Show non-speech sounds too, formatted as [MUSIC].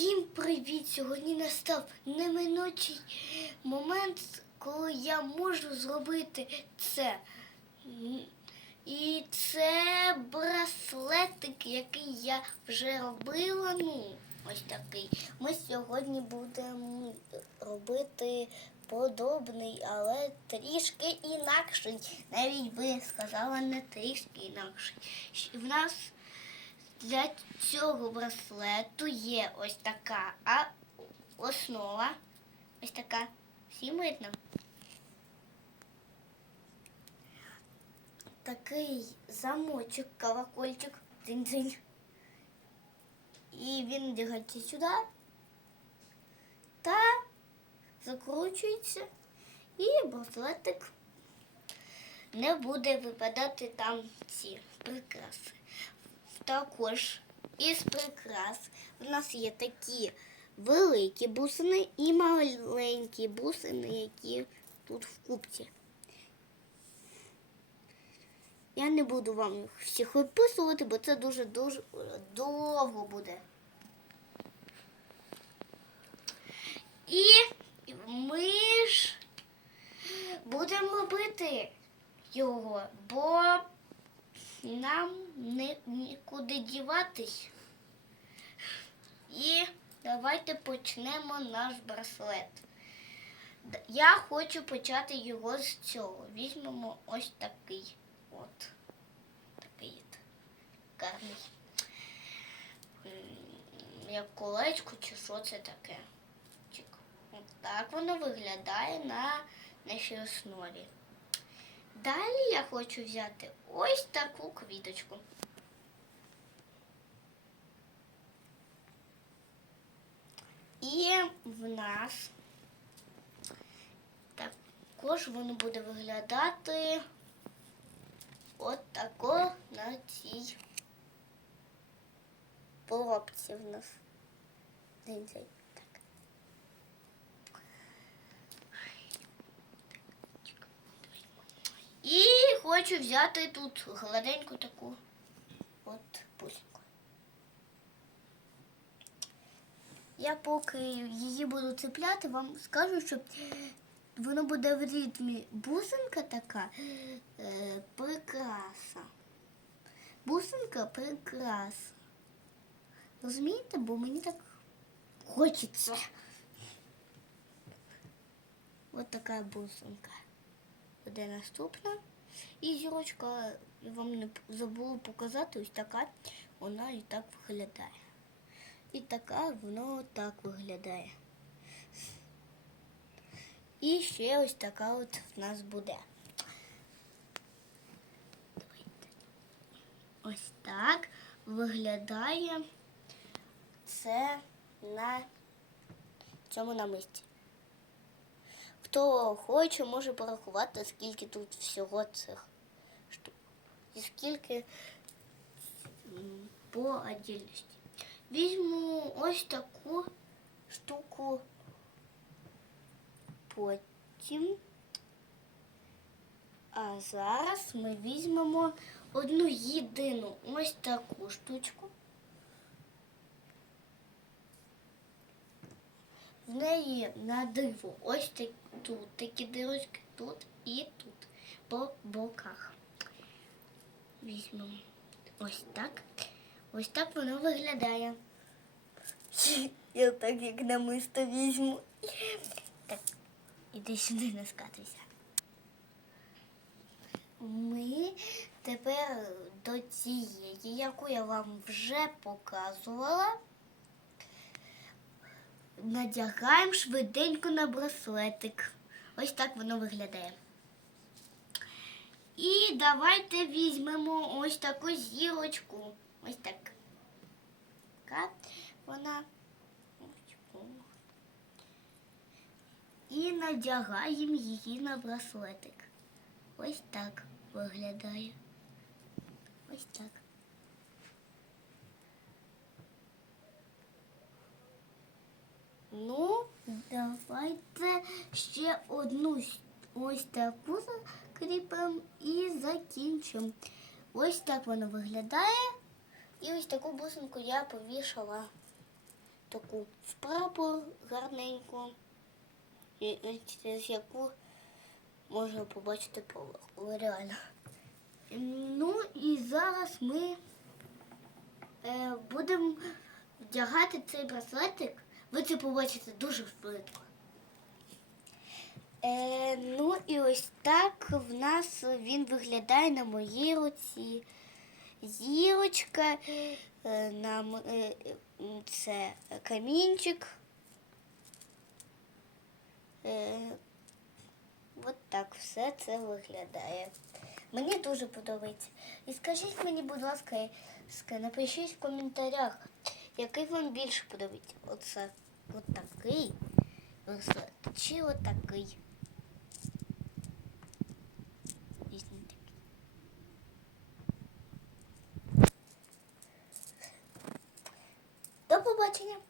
Всім привіт! Сьогодні настав неминучий момент, коли я можу зробити це. І це браслетик, який я вже робила. Ну, ось такий. Ми сьогодні будемо робити подобний, але трішки інакший. Навіть би сказала не трішки інакший. В нас для цього браслету є ось така а основа. Ось така. Всім видно. Такий замочок, колокольчик. Дзинь-дзинь. І він дягається сюди. Та закручується. І браслетик не буде випадати там ці прикраси. Також із прикрас у нас є такі великі бусини і маленькі бусини, які тут в купці. Я не буду вам їх всіх виписувати, бо це дуже дуже довго буде. І ми ж будемо робити його, бо нам не, нікуди діватись. І давайте почнемо наш браслет. Я хочу почати його з цього. Візьмемо ось такий. От. Такий от. Гарний. Як колечко чи що це таке. От так воно виглядає на нашій основі. Далі я хочу взяти ось таку квіточку. І в нас також воно буде виглядати от тако на цій поробці в нас. Дивіться, Так. І хочу взяти тут гладеньку таку от пусінку. Я поки її буду цепляти, вам скажу, що воно буде в ритмі бусинка така е, прикраса. Бусинка прикраса. Розумієте, бо мені так хочеться. Ось така бусинка буде наступна. І зірочка, вам не забула показати, ось така вона і так виглядає. І така воно так виглядає. І ще ось така от в нас буде. Ось так виглядає це на цьому намисті. Хто хоче, може порахувати, скільки тут всього цих штук. І скільки по отдельності. Візьму ось таку штуку потім. А зараз ми візьмемо одну єдину ось таку штучку. В неї на диво ось так, тут такі дирочки, тут і тут по боках. Візьмемо ось так. Ось так воно виглядає. [LAUGHS] Я так як намисто візьму. Так, іди сюди не скатуйся. Ми тепер до цієї, яку я вам вже показувала, надягаємо швиденько на браслетик. Ось так воно виглядає. І давайте візьмемо ось таку зірочку. Ось так. Вона. І надягаємо її на браслетик. Ось так виглядає. Ось так. Ну, давайте ще одну ось таку закріпимо і закінчимо. Ось так воно виглядає. І ось таку бусинку я повішала таку вправу гарненьку, і- і через яку можна побачити поверху. Реально. Ну і зараз ми е, будемо вдягати цей браслетик. Ви це побачите дуже швидко. Е, ну і ось так в нас він виглядає на моїй руці. Зірочка, е, на е, це камінчик. Е, от так все це виглядає. Мені дуже подобається. І скажіть мені, будь ласка, напишіть в коментарях, який вам більше подобається. Оце от такий чи от такий. Дійсно такий. До побачення!